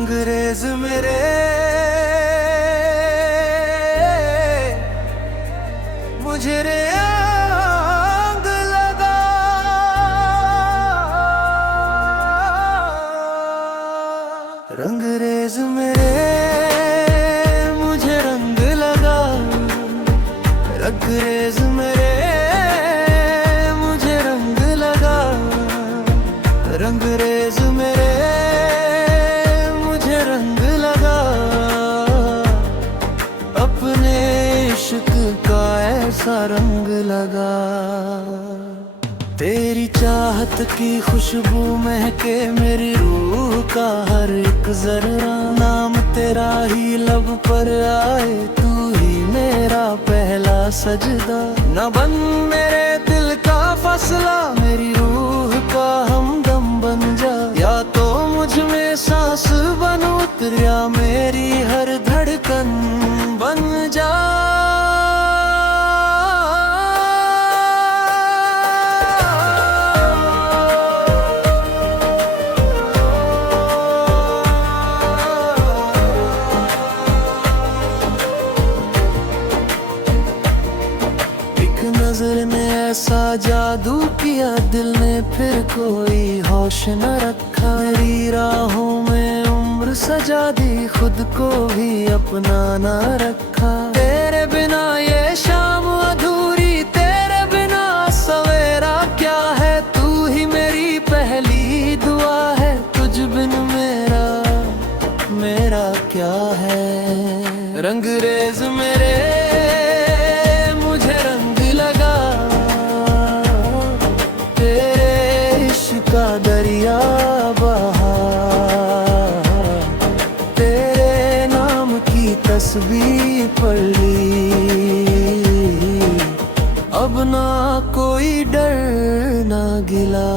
रंगरेज मेरे मुझे रंग लगा। रंगरेज मेरे मुझे रंग लगा। रंगरेज मेरे मुझे रंग लगा। रंगरेज मेरे मुझे रंग लगा। अपने इश्क का ऐसा रंग लगा। तेरी चाहत की खुशबू महके मेरी रूह का हर एक जर्रा। नाम तेरा ही लब पर आए, तू ही मेरा पहला सजदा। न बन मेरे दिल का फसला, मेरी रूह का हमदम बन जा। या तो मुझ में सांस बन उतर, या मेरी हर धड़कन बन जा। नजर ने ऐसा जादू किया, दिल ने फिर कोई होश न रखा। मेरी राहों में उम्र सजा दी, खुद को भी अपना न रखा। तेरे बिना ये शाम अधूरी, तेरे बिना सवेरा क्या है। तू ही मेरी पहली दुआ है, तुझ बिन मेरा क्या है। रंगरेज मेरे का दरिया बहा, तेरे नाम की तस्बीह पढ़ ली। अब ना कोई डर ना गिला।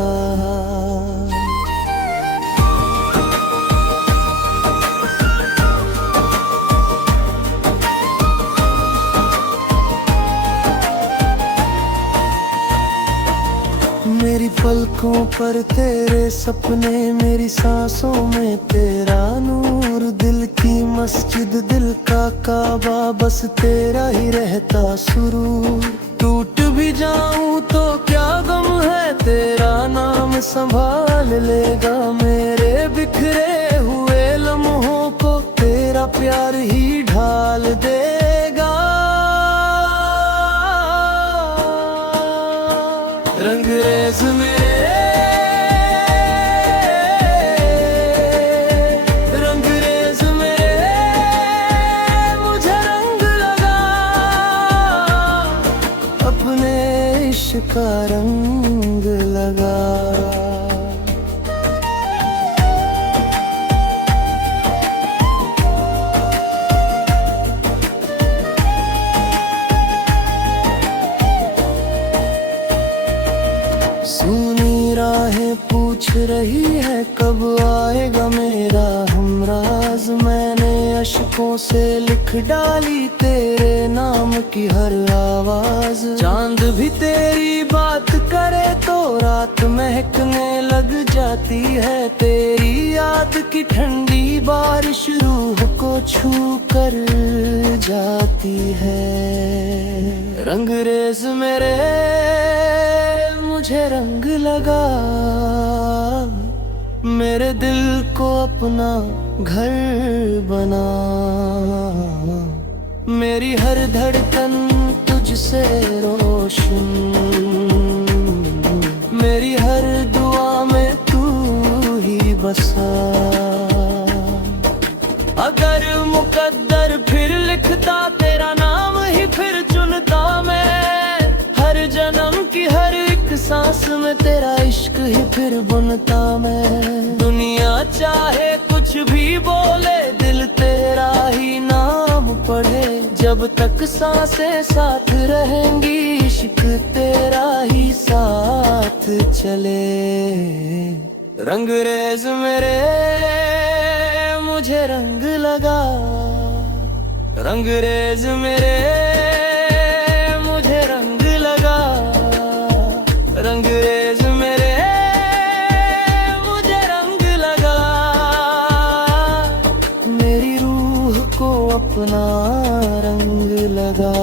मेरी पलकों पर तेरे सपने, मेरी सांसों में तेरा नूर। दिल की मस्जिद, दिल का काबा, बस तेरा ही रहता सुरूर। टूट भी जाऊं तो क्या गम है, तेरा नाम संभाल लेगा। मेरे बिखरे हुए लम्हों को तेरा प्यार ही ढाल देगा। रंगरेज मेरे, रंगरेज मेरे मुझे रंग लगा। अपने इश्क का रंग लगा। सुनी राहें पूछ रही है, कब आएगा मेरा हमराज। मैंने अशकों से लिख डाली तेरे नाम की हर आवाज। चांद भी तेरी बात करे तो रात महकने लग जाती है। तेरी याद की ठंडी बारिश रूह को छू कर जाती है। रंगरेज मेरे मुझे रंग लगा। मेरे दिल को अपना घर बना। मेरी हर धड़कन तुझसे रोशन, मेरी हर दुआ में तू ही बसा। अगर मुकद्दर फिर लिखता तेरा नाम ही फिर चुनता मैं। हर जन्म की हर सांस में तेरा इश्क ही फिर बुनता मैं। दुनिया चाहे कुछ भी बोले, दिल तेरा ही नाम पढ़े। जब तक सांसें साथ रहेंगी, इश्क तेरा ही साथ चले। रंगरेज मेरे मुझे रंग लगा। रंगरेज मेरे मुझे रंग लगा। रंगरेज मेरे मुझे रंग लगा। अपना रंग लगा।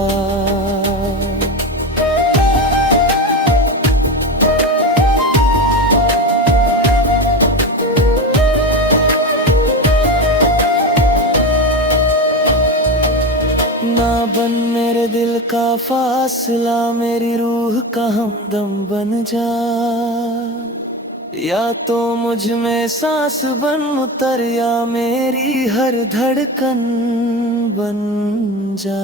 ना बन मेरे दिल का फासला, मेरी रूह का हमदम बन जा, या तो मुझ में सांस बन उतर, या मेरी हर धड़कन बन जा।